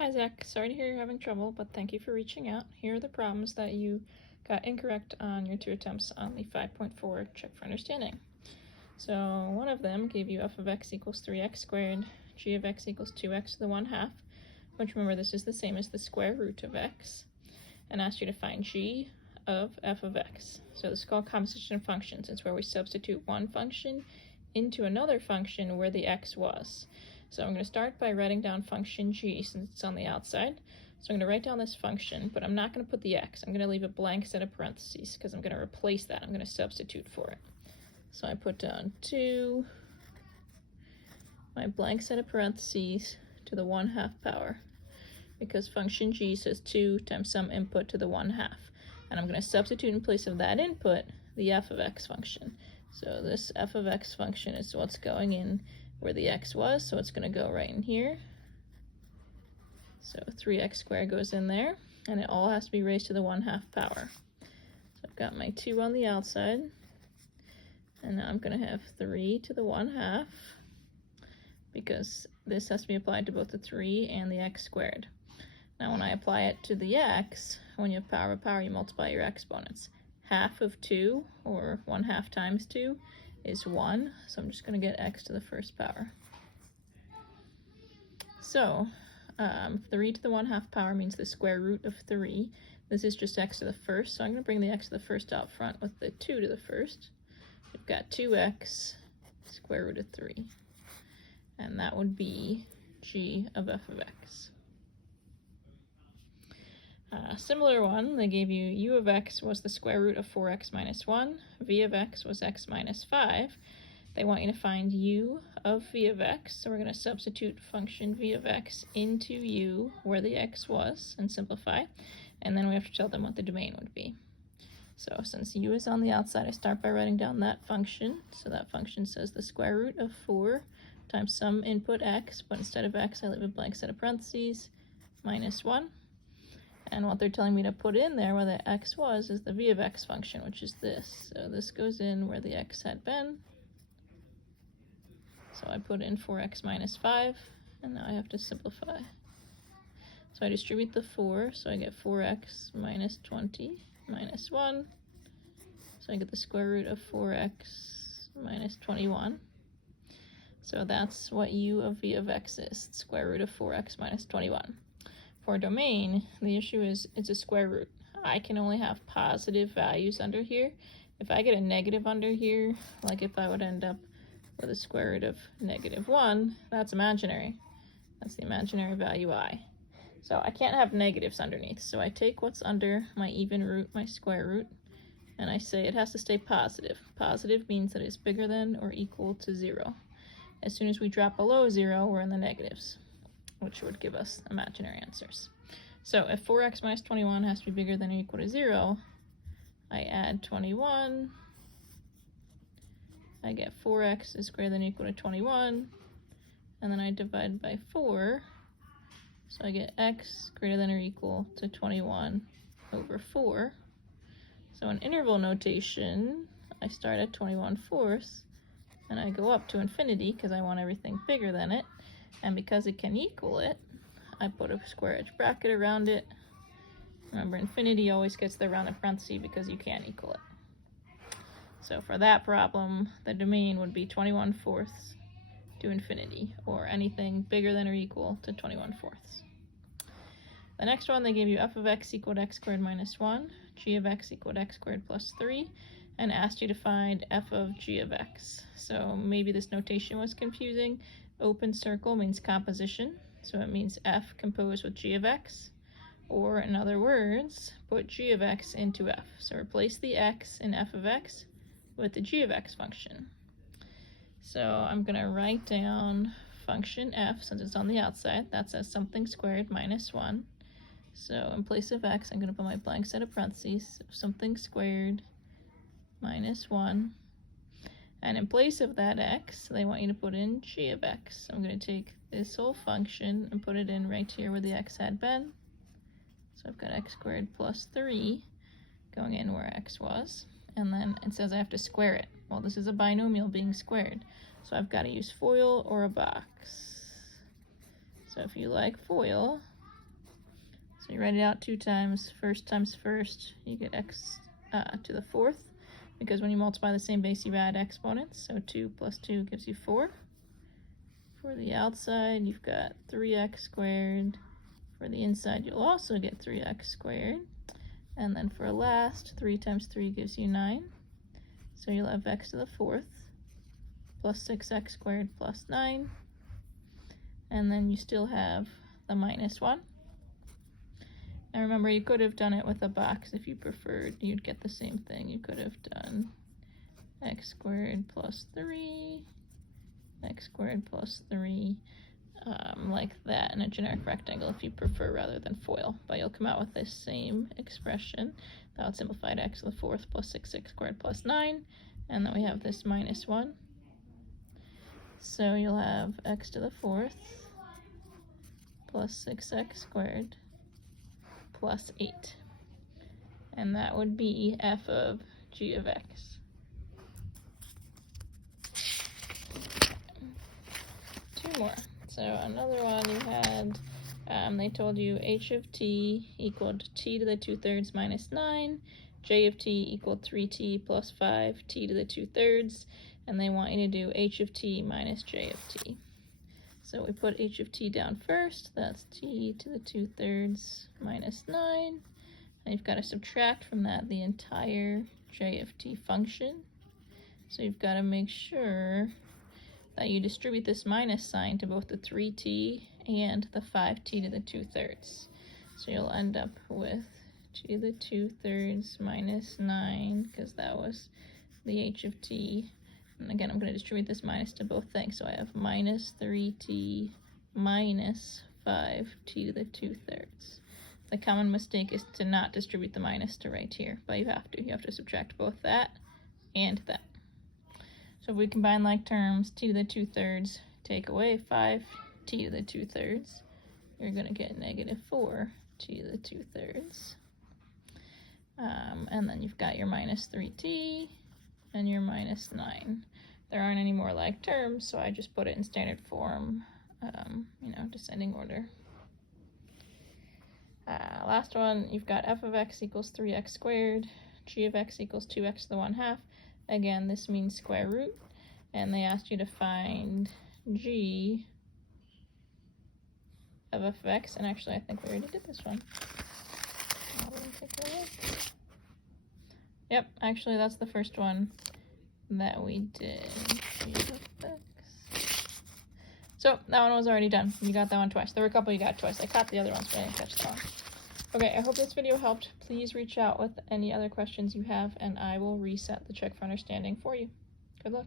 Hi Zach, sorry to hear you're having trouble, but thank you for reaching out. Here are the problems that you got incorrect on your 2 attempts on the 5.4 check for understanding. So one of them gave you f of x equals 3x squared, g of x equals 2x to the 1/2, which remember this is the same as the square root of x, and asked you to find g of f of x. So this is called composition of functions. It's where we substitute one function into another function where the x was. So I'm going to start by writing down function g since it's on the outside. So I'm going to write down this function, but I'm not going to put the x. I'm going to leave a blank set of parentheses because I'm going to replace that. I'm going to substitute for it. So I put down 2, my blank set of parentheses, to the 1/2 power, because function g says 2 times some input to the 1/2. And I'm going to substitute in place of that input the f of x function. So this f of x function is what's going in where the x was, so it's going to go right in here. So 3x squared goes in there, and it all has to be raised to the 1/2 power. So I've got my 2 on the outside, and now I'm going to have 3 to the 1/2, because this has to be applied to both the 3 and the x squared. Now when I apply it to the x, when you have power of a power, you multiply your exponents. Half of 2, or 1/2 times 2, is 1, so I'm just going to get x to the first power. So 3 to the 1/2 power means the square root of 3. This is just x to the first, so I'm going to bring the x to the first out front with the 2 to the first. We've got 2x square root of 3, and that would be g of f of x. Similar one, they gave you u of x was the square root of 4x minus 1, v of x was x minus 5. They want you to find u of v of x, so we're going to substitute function v of x into u where the x was and simplify, and then we have to tell them what the domain would be. So since u is on the outside, I start by writing down that function. So that function says the square root of 4 times some input x, but instead of x I leave a blank set of parentheses, minus 1. And what they're telling me to put in there where the x was is the v of x function, which is this. So this goes in where the x had been. So I put in 4x minus 5, and now I have to simplify. So I distribute the 4, so I get 4x minus 20 minus 1. So I get the square root of 4x minus 21. So that's what u of v of x is, the square root of 4x minus 21. For domain, the issue is it's a square root. I can only have positive values under here. If I get a negative under here, like if I would end up with a square root of -1, that's imaginary. That's the imaginary value I. So I can't have negatives underneath. So I take what's under my even root, my square root, and I say it has to stay positive. Positive means that it's bigger than or equal to 0. As soon as we drop below 0, we're in the negatives, which would give us imaginary answers. So if 4x minus 21 has to be bigger than or equal to 0, I add 21. I get 4x is greater than or equal to 21, and then I divide by 4, so I get x greater than or equal to 21 over 4. So in interval notation, I start at 21/4, and I go up to infinity because I want everything bigger than it. And because it can equal it, I put a square edge bracket around it. Remember, infinity always gets the rounded parenthesis because you can't equal it. So for that problem, the domain would be 21/4 to infinity, or anything bigger than or equal to 21/4. The next one, they gave you f of x equal to x squared minus 1, g of x equal to x squared plus 3, and asked you to find f of g of x. So maybe this notation was confusing. Open circle means composition, so it means f composed with g of x, or in other words, put g of x into f. So replace the x in f of x with the g of x function. So I'm going to write down function f, since it's on the outside. That says something squared minus 1. So in place of x, I'm going to put my blank set of parentheses, something squared minus 1. And in place of that x, they want you to put in g of x. So I'm going to take this whole function and put it in right here where the x had been. So I've got x squared plus 3 going in where x was. And then it says I have to square it. Well, this is a binomial being squared, so I've got to use FOIL or a box. So if you like FOIL, you write it out 2 times. First times first, you get x to the 4th, because when you multiply the same base, you add exponents. So 2 plus 2 gives you 4. For the outside, you've got 3x squared. For the inside, you'll also get 3x squared. And then for last, 3 times 3 gives you 9. So you'll have x to the 4th plus 6x squared plus 9. And then you still have the minus 1. And remember, you could have done it with a box if you preferred. You'd get the same thing. You could have done x squared plus 3, x squared plus 3, like that in a generic rectangle if you prefer, rather than FOIL. But you'll come out with this same expression. That would simplify to x to the 4th plus 6x squared plus 9. And then we have this minus 1. So you'll have x to the 4th plus 6x squared plus 8. And that would be f of g of x. Two more. So another one you had, they told you h of t equaled t to the 2/3 minus 9, j of t equaled 3t plus 5, t to the 2/3, and they want you to do h of t minus j of t. So we put h of t down first. That's t to the 2/3 minus 9. And you've got to subtract from that the entire j of t function. So you've got to make sure that you distribute this minus sign to both the 3t and the 5t to the 2/3. So you'll end up with t to the 2/3 minus 9, because that was the h of t. And again, I'm going to distribute this minus to both things. So I have minus 3t minus 5t to the 2/3. The common mistake is to not distribute the minus to right here, but you have to. You have to subtract both that and that. So if we combine like terms, t to the 2/3, take away 5t to the 2/3, you're going to get negative 4t to the 2/3. And then you've got your minus 3t and your minus 9. There aren't any more like terms, so I just put it in standard form, descending order. Last one, you've got f of x equals 3x squared, g of x equals 2x to the 1/2. Again, this means square root, and they asked you to find g of f of x, and actually I think we already did this one. Take a look. Yep, actually that's the first one that we did. So that one was already done. You got that one twice. There were a couple you got twice. I caught the other ones, but I didn't catch that one. Okay, I hope this video helped. Please reach out with any other questions you have, and I will reset the check for understanding for you. Good luck.